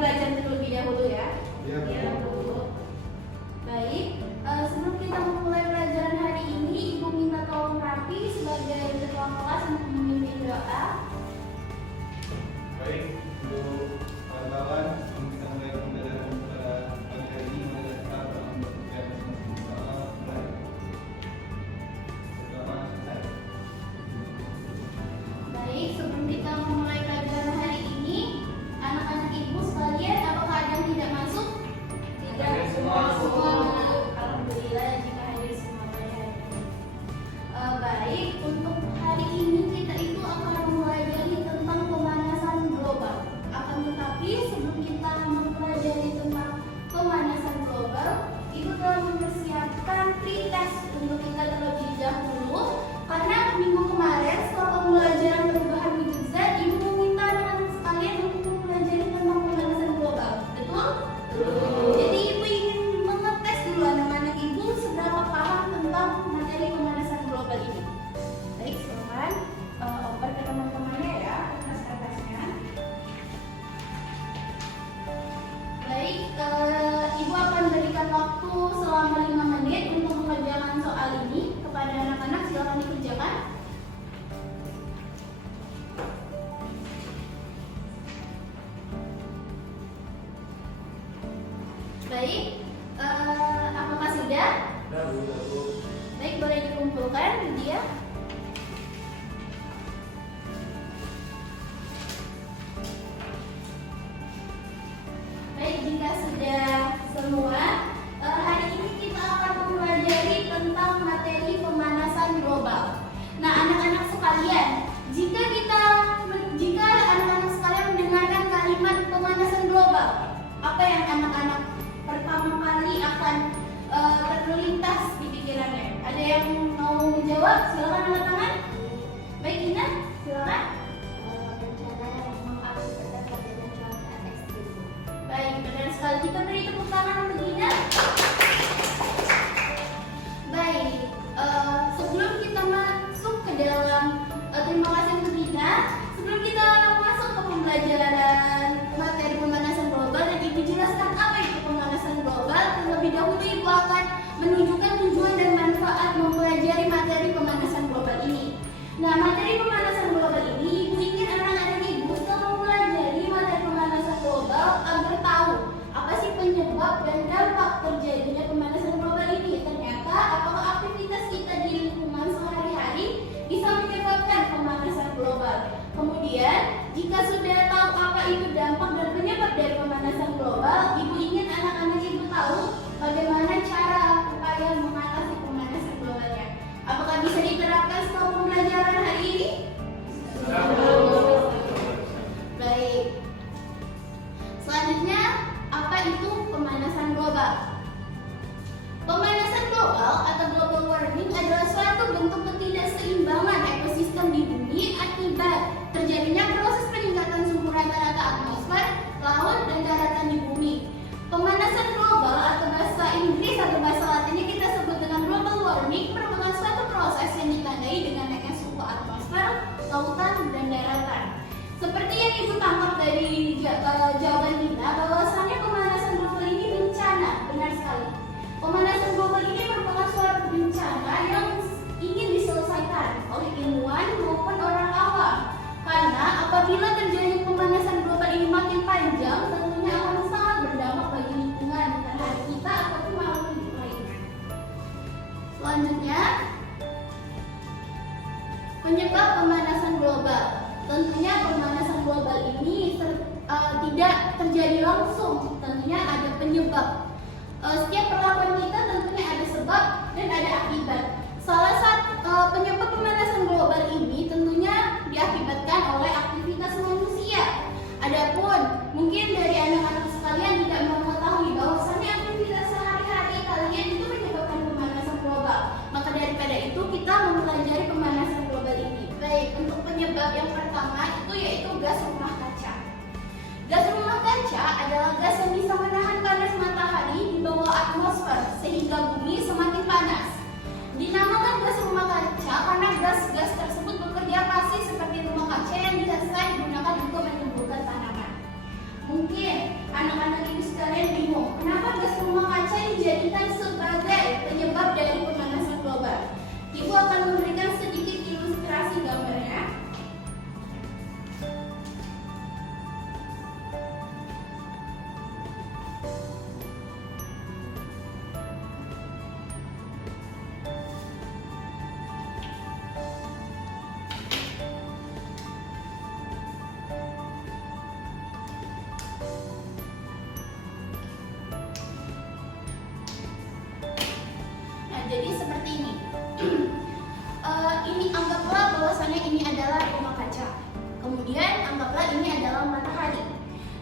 belajar terlebih dahulu ya. Iya. Baik, sebelum kita memulai pelajaran hari ini, Ibu minta tolong Rapi sebagai ketua kelas untuk memimpin doa. Baik, untuk kawan-kawan, kita mulai pembelajaran pagi hari ini. Mari kita berdoa. Baik, sebelum kita memulai pelajaran hari ini, anak-anak Ibu sekalian, apakah ada yang tidak masuk? Hadir semua. Alhamdulillah jika hadir semua pada hari ini. Baik, untuk hari ini kita itu akan mempelajari tentang pemanasan global. Akan tetapi sebelum kita mempelajari tentang pemanasan global, Ibu telah mempersiapkan pretest untuk kita terlebih dahulu. Karena minggu kemarin setelah pembelajaran perubahan wujud zat, Ibu meminta anak-anak sekalian untuk mempelajari tentang pemanasan global. Betul? Jadi Ibu ingin mengetes dulu anak-anak Ibu seberapa paham tentang materi pemanasan global ini. Baik, silakan oper ke teman-temannya ya kertas-kertasnya. Baik, Ibu akan berikan waktu selama 5 menit untuk mengerjakan soal ini kepada anak-anak. Silakan dikerjakan. Baik, apakah sudah? Baik, boleh dikumpulkan dia. Baik, jika sudah semua, hari ini kita akan mempelajari tentang materi pemanasan global. Nah, anak-anak sekalian, jika anak-anak sekalian mendengarkan kalimat pemanasan global, apa yang anak-anak pertama kali akan terlintas di pikirannya? Ada yang mau menjawab? Silakan angkat tangan. Baik, Ina, silakan. Baik, benar sekali. Kita beri tepuk tangan untuk Ina. Baik, sebelum kita masuk ke dalam terima kasih untuk Ina. Sebelum kita masuk ke pembelajaran materi pemanasan global dan Ibu jelaskan apa itu pemanasan global, terlebih dahulu Ibu akan menunjukkan tujuan dan manfaat mempelajari materi pemanasan global ini. Nah, materi pemanasan global ini Ibu ingin anak-anak Ibu setelah mempelajari materi pemanasan global agar tahu apa sih penyebab dan dampak terjadinya pemanasan global ini. Ternyata apakah aktivitas kita di lingkungan sehari-hari bisa menyebabkan pemanasan global. Kemudian, jika sudah tahu apa itu dampak dan penyebab dari pemanasan global, Ibu ingin anak-anak Ibu tahu bagaimana cara upaya mengatasi pemanasan globalnya. Apakah bisa diterapkan setelah pembelajaran hari ini? Baik. Selanjutnya, apa itu pemanasan global? Pemanasan global atau global warming adalah suatu bentuk ketidakseimbangan ekosistem di bumi akibat terjadinya proses peningkatan suhu rata-rata atmosfer, laut, dan daratan di bumi. Pemanasan global atau bahasa Inggris atau bahasa Latinnya kita sebut dengan global warming merupakan suatu proses yang ditandai dengan naiknya suhu atmosfer, lautan, dan daratan. Seperti yang Ibu tangkap dari jawaban Nina, bahwasannya pemanasan global ini bencana. Benar sekali. Pemanasan global ini merupakan suatu bencana yang ingin diselesaikan oleh ilmuwan maupun orang awam. Karena apabila terjadi pemanasan global ini makin panjang, tentunya akan sangat berdampak bagi lingkungan terhadap kita ataupun makhluk hidup lainnya. Selanjutnya, penyebab pemanasan global. Tentunya pemanasan global ini tidak terjadi langsung, tentunya ada penyebab. Setiap perlakuan kita tentunya ada sebab dan ada akibat. Salah satu penyebab pemanasan global ini tentunya diakibatkan oleh aktivitas manusia. Adapun mungkin dari anak-anak sekalian tidak mengetahui bahwasannya aktivitas sehari-hari kalian itu menyebabkan pemanasan global. Maka daripada itu kita mempelajari pemanasan global ini. Baik, untuk penyebab yang pertama itu yaitu gas rumah kaca. Gas rumah kaca adalah gas yang bisa menahan panas matahari di bawah atmosfer sehingga bumi semakin panas. Dinamakan gas rumah kaca karena gas-gas tersebut bekerja persis seperti rumah kaca yang biasa digunakan untuk menumbuhkan tanaman. Mungkin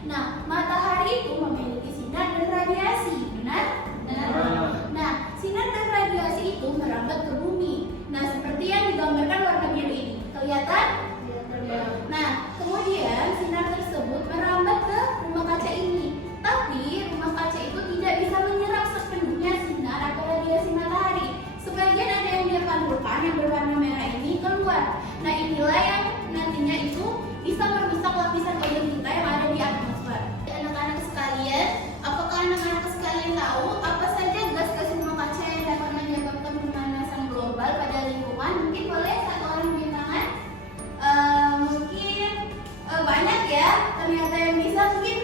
Nah, matahari itu memiliki sinar dan radiasi, benar? Nah, sinar dan radiasi itu merambat ke bumi. Nah, seperti yang digambarkan warna biru ini. Kelihatan? Nah, kemudian sinar tersebut merambat ke rumah kaca ini. Tapi rumah kaca itu tidak bisa menyerap sepenuhnya sinar atau radiasi matahari. Sebagian ada yang biarkan vulkan yang berwarna merah ini keluar. Nah, inilah yang nantinya itu bisa merusak lapisan ozon kita yang ada di atmosfer. Anak-anak sekalian, apakah anak-anak sekalian tahu apa saja gas-gas rumah kaca yang dapat menyebabkan pemanasan global pada lingkungan? Mungkin boleh satu orang beri tangan. Mungkin banyak ya, ternyata yang bisa mungkin.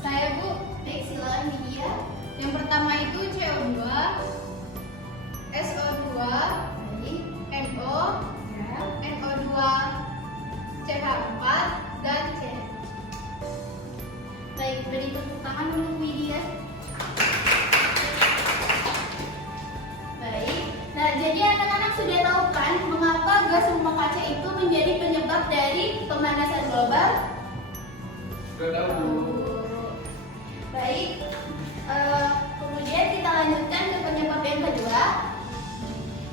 Saya Bu. Baik, silakan Lydia. Yang pertama itu CO2, SO2, Baik. NO, Ya. NO2, CH4, dan C. Baik, beri tepuk tangan untuk Lydia. Baik. Nah, jadi anak-anak sudah tahu kan mengapa gas rumah kaca itu menjadi penyebab dari pemanasan global? Sudah tahu Bu. Baik. Kemudian kita lanjutkan ke penyebab yang kedua,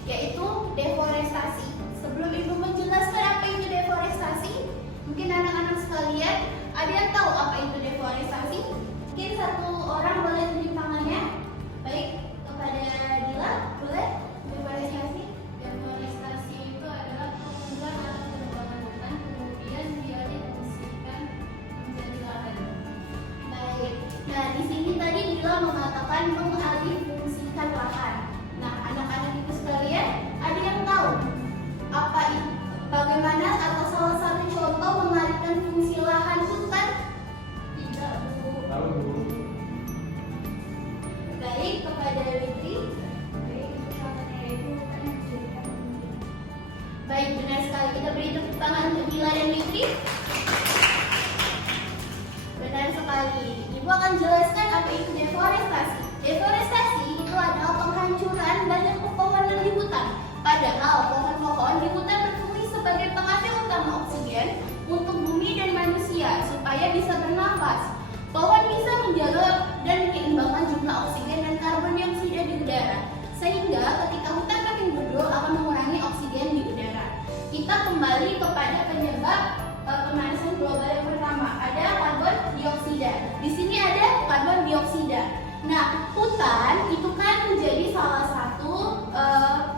yaitu deforestasi. Sebelum Ibu menjelaskan apa itu deforestasi, mungkin anak-anak sekalian ada yang tahu apa itu deforestasi? Mungkin satu orang boleh tunjuk tangannya. Baik, kepada Dila, boleh? Deforestasi. Deforestasi itu adalah pengurangan atau penebangan hutan, kemudian dia difungsikan menjadi lahan. Baik. Nah, di sini tadi Dila mengatakan mengalihfungsikan lahan. Nah, anak-anak itu sekalian, ada yang tahu apa itu? Bagaimana atau salah satu contoh mengalihkan fungsi lahan hutan? Tidak Bu. Tahu Bu. Baik, kepada Witri. Baik, itu contohnya yaitu hutan yang dijadikan pemulung. Baik, benar sekali. Kita beri tepuk tangan untuk Dila dan Witri. Benar sekali. Ibu akan jelaskan apa itu deforestasi. Deforestasi itu adalah penghancuran banyak pepohonan di hutan. Padahal pohon-pohon di hutan berfungsi sebagai penghasil utama oksigen untuk bumi dan manusia supaya bisa bernafas. Pohon bisa menjaga dan menyeimbangkan jumlah oksigen dan karbon dioksida di udara. Sehingga ketika hutan makin gundul akan mengurangi oksigen di udara. Kita kembali kepada penyebab pemanasan global yang pertama, ada karbon dioksida. Di sini ada karbon dioksida. Nah, hutan itu kan menjadi salah satu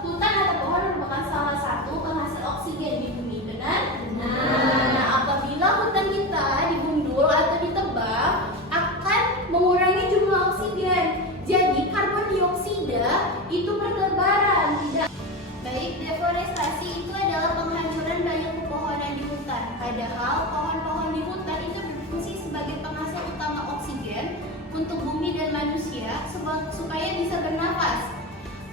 hutan atau pohon merupakan salah satu penghasil oksigen di bumi, benar? Nah, apabila hutan kita digundul atau ditebang, akan mengurangi jumlah oksigen. Jadi karbon dioksida itu bertebaran, tidak. Baik, deforestasi itu adalah penghancuran banyak pepohonan di hutan. Padahal pohon-pohon di hutan itu berfungsi sebagai penghasil utama oksigen untuk bumi dan manusia supaya bisa bernafas.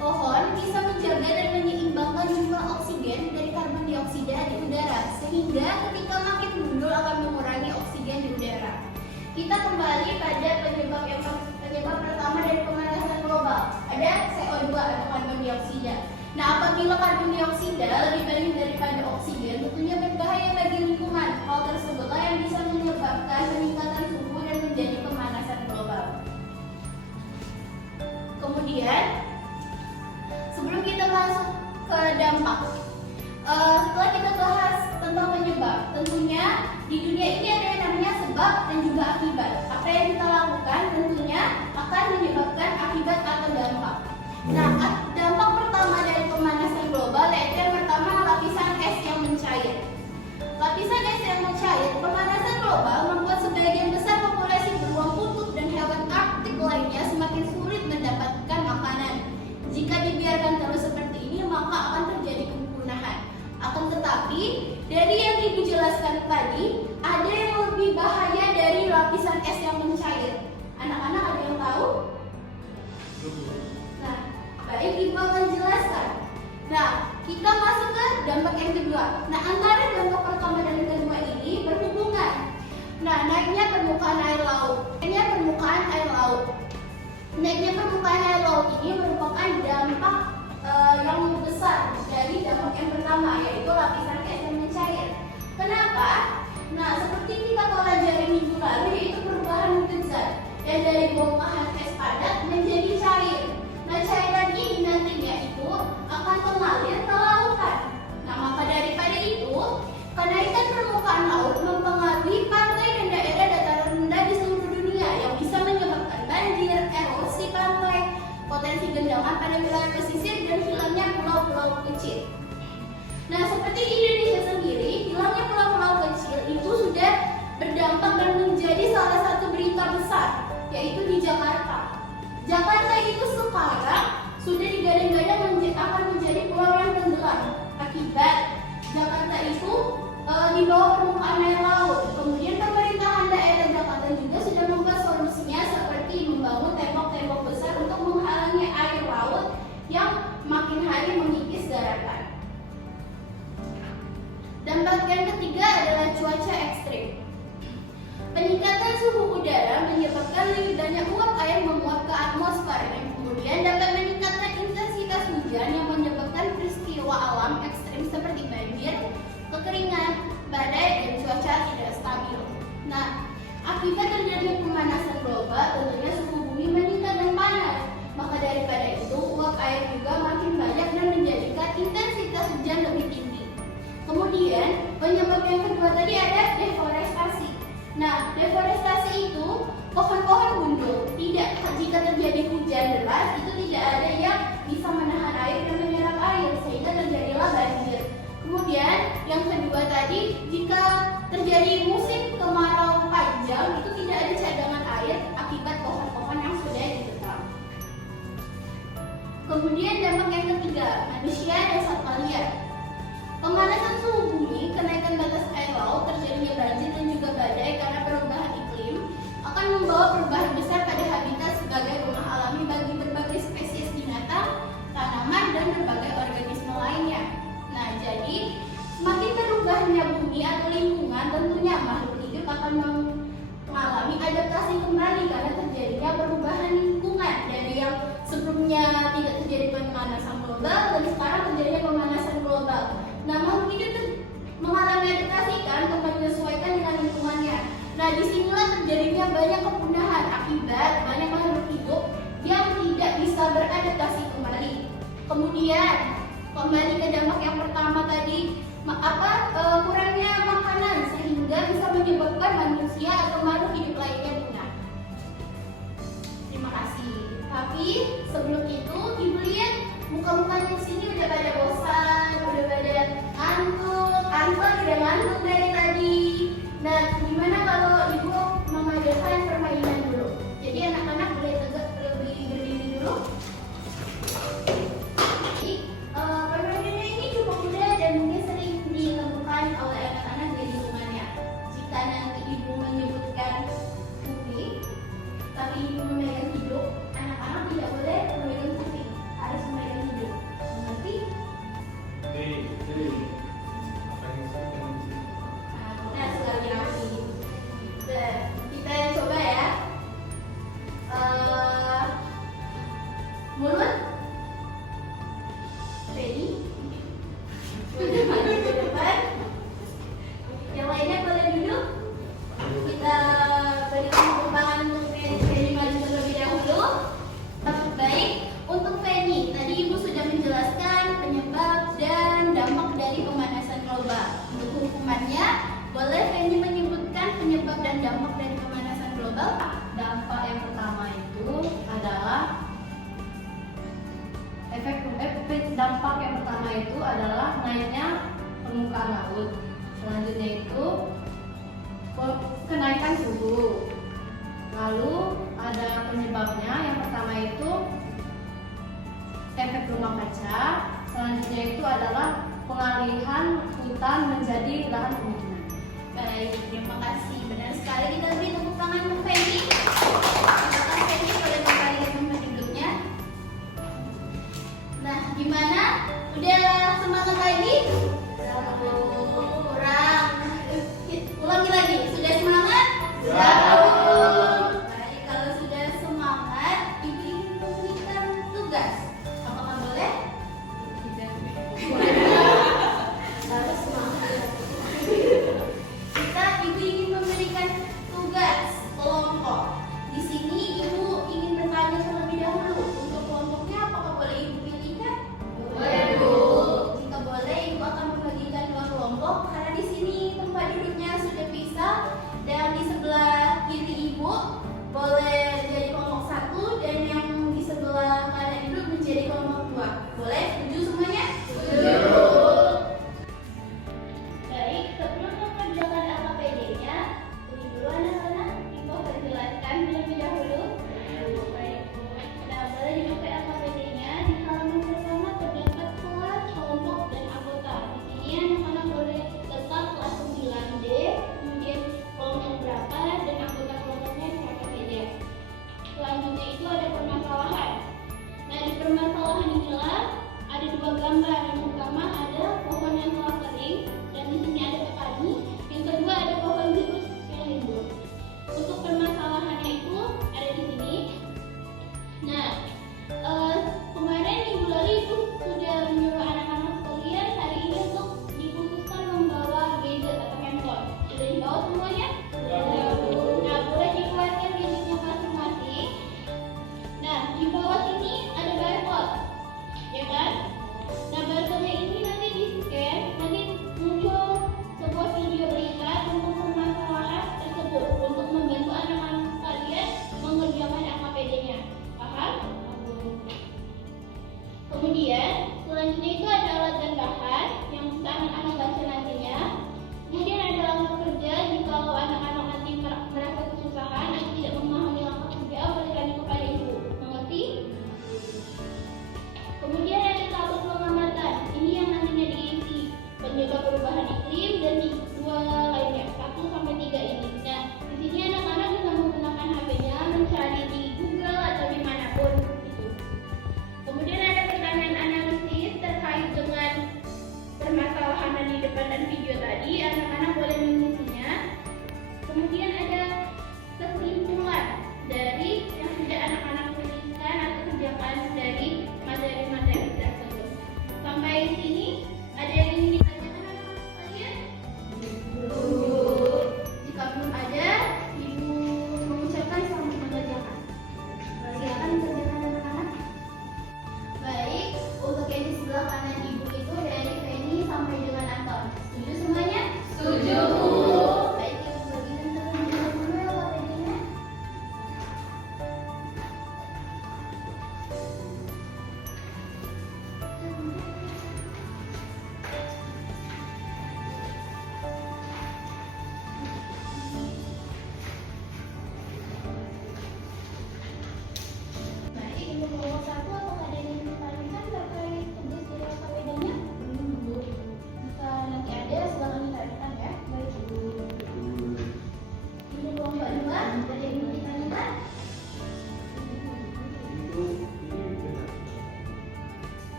Pohon bisa menjaga dan menyeimbangkan jumlah oksigen dari karbon dioksida di udara, sehingga ketika makin gundul akan mengurangi oksigen di udara. Kita kembali pada penyebab pertama dari pemanasan global, ada CO2 atau karbon dioksida. Nah, apabila karbon dioksida lebih banyak daripada oksigen, tentunya berbahaya bagi lingkungan. Hal tersebutlah yang bisa menyebabkan peningkatan suhu dan menjadi pemanasan global. Kemudian, sebelum kita masuk ke dampak, setelah kita bahas tentang penyebab, tentunya di dunia ini ada yang namanya sebab dan juga akibat. Apa yang kita lakukan tentunya akan menyebabkan akibat atau dampak. Nah, dampak pertama dari pemanasan global yaitu yang pertama lapisan es yang mencair. Lapisan es yang mencair, pemanasan global membuat sebagian besar populasi beruang kutub dan hewan arktik lainnya semakin sulit mendapatkan makanan. Jika dibiarkan terus seperti ini, maka akan terjadi kepunahan. Akan tetapi, dari yang Ibu jelaskan tadi, ada yang lebih bahaya dari lapisan es yang mencair. Anak-anak ada yang tahu? Nah, baik, Ibu akan jelaskan. Nah, kita masuk ke dampak yang kedua. Nah, antara dampak pertama dan yang kedua ini berhubungan. Nah, naiknya permukaan air laut. Naiknya permukaan air laut. Naiknya permukaan air laut ini merupakan dampak yang besar dari dampak yang pertama, yaitu lapisan es yang mencair. Kenapa? Nah, seperti kita pelajari minggu lalu, yaitu dan dari bongkahan es padat menjadi cair. Nah, cairan ini nantinya itu akan mengalir ke lautan. Nah, maka daripada itu, kenaikan permukaan laut mempengaruhi pantai dan daerah dataran rendah di seluruh dunia yang bisa menyebabkan banjir, erosi pantai, potensi genangan pada wilayah pesisir, dan hilangnya pulau-pulau kecil. Nah, seperti di Indonesia sendiri, hilangnya pulau-pulau kecil itu sudah berdampak dan menjadi salah satu berita besar, yaitu di Jakarta. Jakarta itu sekarang sudah digadang-gadang akan menjadi pulau yang tenggelam akibat Jakarta itu di bawah permukaan air laut. Kemudian pemerintahan daerah Jakarta juga sudah membuat solusinya seperti membangun tembok-tembok besar untuk menghalangi air laut yang makin hari mengikis daratan. Dampak yang ketiga adalah cuaca ekstrim. Peningkatan suhu udara menyebabkan lebih banyak uap air menguap ke atmosfer yang kemudian dapat meningkatkan intensitas hujan yang menyebabkan peristiwa alam ekstrim seperti banjir, kekeringan, badai, dan cuaca tidak stabil. Nah, akibat terjadinya pemanasan global, tentunya suhu bumi meningkat dan panas. Maka daripada itu, uap air juga makin banyak dan menjadikan intensitas hujan lebih tinggi. Kemudian, penyebab yang kedua tadi ada deforestasi. Nah, deforestasi itu pohon-pohon gundul. Jika terjadi hujan deras, itu tidak ada yang bisa menahan air dan menyerap air, sehingga terjadilah banjir. Kemudian, yang kedua tadi, jika terjadi musim kemarau panjang, itu tidak ada cadangan air akibat pohon-pohon yang sudah ditebang. Kemudian dampak yang ketiga, manusia dan satwa liar. Pemanasan suhu bumi, kenaikan batas air laut, terjadinya banjir dan juga badai karena perubahan iklim akan membawa perubahan besar pada habitat sebagai rumah alami bagi berbagai spesies binatang, tanaman, dan berbagai organisme lainnya. Nah, jadi semakin berubahnya bumi atau lingkungan, tentunya makhluk hidup akan mengalami adaptasi kembali karena terjadinya perubahan lingkungan dari yang sebelumnya tidak terjadi pemanasan global dan sekarang terjadinya pemanasan global. Nah, makhluk hidup mengalami adaptasi kan untuk menyesuaikan dengan lingkungannya. Nah, disinilah terjadinya banyak kepunahan akibat banyak makhluk hidup yang tidak bisa beradaptasi kembali. Kemudian kembali ke dampak yang pertama tadi, kurangnya makanan sehingga bisa menyebabkan manusia atau makhluk hidup lainnya punah. Terima kasih. Tapi sebelum itu, Ibu lihat muka-mukanya di sini udah pada bosan, udah pada ngantuk, udah ngantuk dari tadi. Nah, gimana kalau Ibu mengadakan permainan dulu? Jadi anak-anak boleh tegak lebih berdiri dulu. Jadi, permainannya ini cukup mudah dan mungkin sering dilakukan oleh anak-anak di lingkungannya. Jika nanti Ibu menyebutkan kuping, tapi Ibu memegang hidung, anak-anak tidak boleh memegang kuping, harus memegang hidung. Mengerti? Nah, sekali lagi. Kita coba ya. Mulut. Ready? Udah maju ke depan. Yang lainnya boleh duduk. Kita berikan tumpangan untuk Feni maju terlebih dahulu. Baik, untuk Feni, tadi Ibu sudah menjelaskan penyebab dan dampak dari pemanasan global. Untuk hukumannya, boleh Feni menyebutkan penyebab dan dampak dari pemanasan global? Dampak yang pertama itu adalah dampak yang pertama itu adalah naiknya permukaan laut. Selanjutnya itu kenaikan suhu. Lalu ada penyebabnya. Yang pertama itu efek rumah kaca. Selanjutnya itu adalah pengalihan hutan menjadi lahan pemukiman. Baik, terima kasih. Benar sekali, kita beri tepuk tangan untuk Feni. Silakan Feni boleh kembali ke tempat duduknya. Nah, gimana? Udah semangat lagi? Kurang. Ulangi lagi. Sudah semangat? Baik, kalau sudah semangat, Ibu ingin memberikan tugas. Apakah boleh? Harus semangat.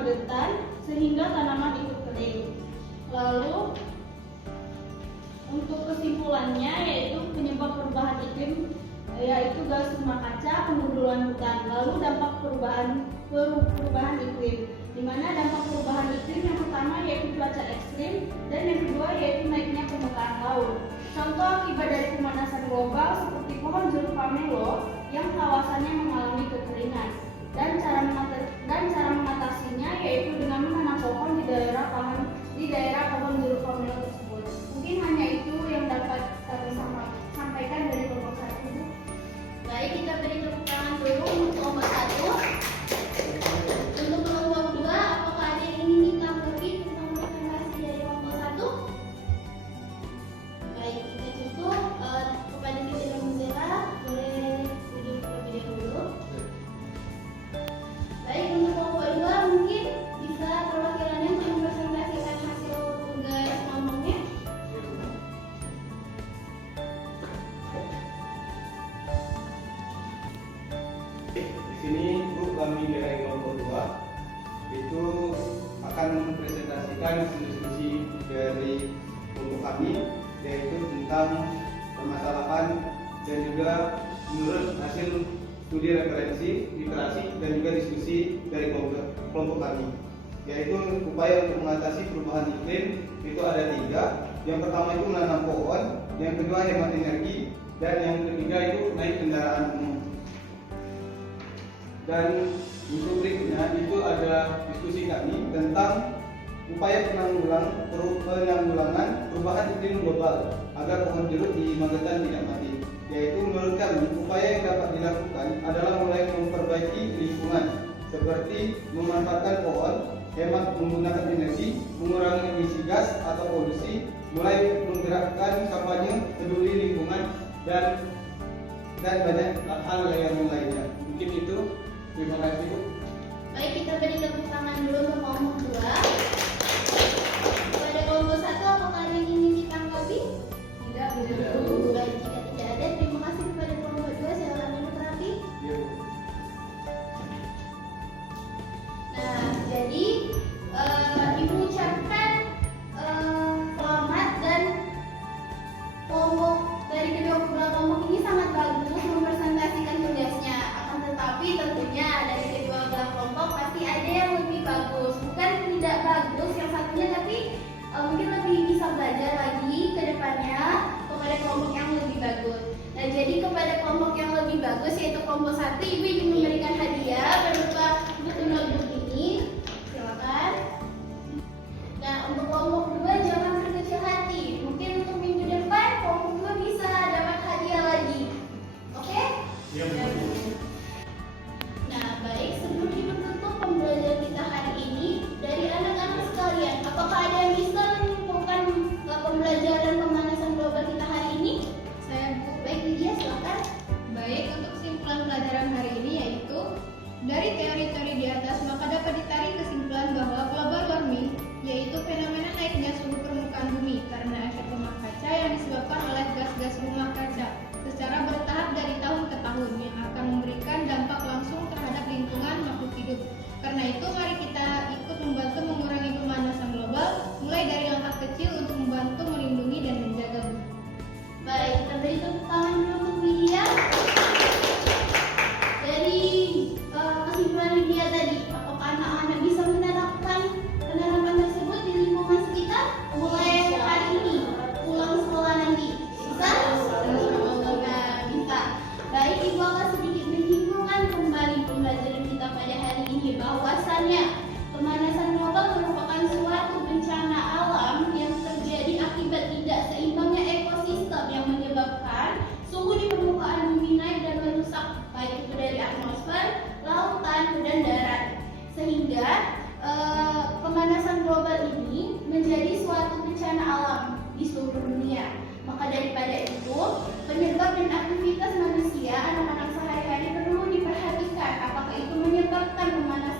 magetan sehingga tanaman ikut kering. Lalu untuk kesimpulannya yaitu penyebab perubahan iklim yaitu gas rumah kaca, pengundulan hutan. Lalu dampak perubahan iklim, di mana dampak perubahan iklim yang pertama yaitu cuaca ekstrim dan yang kedua yaitu naiknya permukaan laut. Contoh akibat dari pemanasan global seperti pohon jeruk pamelo yang kawasannya mengalami kekeringan dan cara mengatasinya yaitu dengan menanam pohon di daerah pohon jeruk pamelo tersebut. Mungkin hanya itu yang dapat kami sampaikan dari kelompok 1. Baik, kita beri tepuk tangan dulu untuk kelompok 1. Untuk kelompok 2, apakah ada yang ingin ditanggapi tentang presentasi dari kelompok 1? Baik, kita cukup kepada Siti dan Muzela, boleh duduk terlebih dahulu. Baik, untuk kelompok 2 mungkin bisa perwakilannya untuk mempresentasikan hasil tugas kelompoknya. Di sini grup kami dari kelompok 2 itu akan mempresentasikan diskusi dari kelompok kami, yaitu tentang permasalahan dan juga menurut hasil studi referensi, literasi dan juga diskusi dari kelompok kami, yaitu upaya untuk mengatasi perubahan iklim itu ada 3. Yang pertama itu menanam pohon, yang kedua hemat energi, dan yang ketiga itu naik kendaraan umum. Dan untuk berikutnya itu ada diskusi kami tentang upaya penanggulangan perubahan iklim global agar pohon jeruk di Magetan tidak mati. Yaitu menurut kami upaya yang dapat dilakukan adalah mulai memperbaiki lingkungan seperti memanfaatkan pohon, hemat menggunakan energi, mengurangi emisi gas atau polusi, mulai menggerakkan kampanye peduli lingkungan dan banyak hal yang lainnya. Mungkin itu. Terima kasih, Bu. Baik, kita beri tepuk tangan dulu untuk kelompok 2. Pada kelompok 1, apakah ada yang ingin ditanggapi? Tidak, Tidak. Baik, jika tidak ada, terima kasih kepada kelompok 2. Silakan duduk rapi. Iya, Bu. Nah, jadi Ibu ucapkan selamat dan kelompok dari kedua kelompok ini sangat bagus mempresentasikan tugasnya. Akan tetapi tentunya dari kedua belah kelompok pasti ada yang lebih bagus. Bukan tidak bagus yang satunya, tapi mungkin lebih bisa belajar lagi ke depannya kepada kelompok yang lebih bagus. Nah, jadi kepada kelompok yang lebih bagus yaitu kelompok 1, Ibu ingin memberikan hadiah berupa buku notebook ini. Silakan. Nah, untuk kelompok 2 jangan berkecil hati. Mungkin untuk minggu depan kelompok 2 bisa dapat hadiah lagi. Oke? Iya, Bu. Nah, baik, sebelum kita tutup pembelajaran kita hari ini, dari anak-anak sekalian, apakah ada yang bisa menyimpulkan pembelajaran pemanasan global kita hari ini? Saya, Bu. Baik, Lydia, silakan. Baik, untuk kesimpulan pelajaran hari ini yaitu dari teori-teori di atas maka dapat ditarik kesimpulan bahwa global warming yaitu fenomena naiknya suhu permukaan bumi karena efek rumah kaca yang disebabkan oleh gas-gas rumah kaca secara bertahap dari tahun ke tahun yang akan memberikan dampak langsung terhadap lingkungan makhluk hidup. Karena itu mari kita ikut membantu mengurangi pemanasan global mulai dari langkah kecil untuk membantu melindungi dan menjaga bumi. Baik, kita beri tepuk tangan dulu untuk Lydia. Dari kesimpulan Lydia tadi, apakah anak-anak bisa menerapkan penerapan tersebut di lingkungan sekitar mulai hari ini, pulang sekolah nanti? Bisa? Nah, bisa. Baik, Ibu akan sedikit menyimpulkan kembali pembelajaran kita pada hari ini bahwasannya pemanasan global merupakan suatu bencana alam yang terjadi akibat tidak seimbangnya ekosistem yang menyebabkan suhu di permukaan bumi naik dan merusak baik itu dari atmosfer, lautan, dan darat. Sehingga pemanasan global ini menjadi suatu bencana alam di seluruh dunia. Maka daripada itu, penyebab dan aktivitas manusia anak-anak sehari-hari perlu diperhatikan apakah itu menyebabkan pemanasan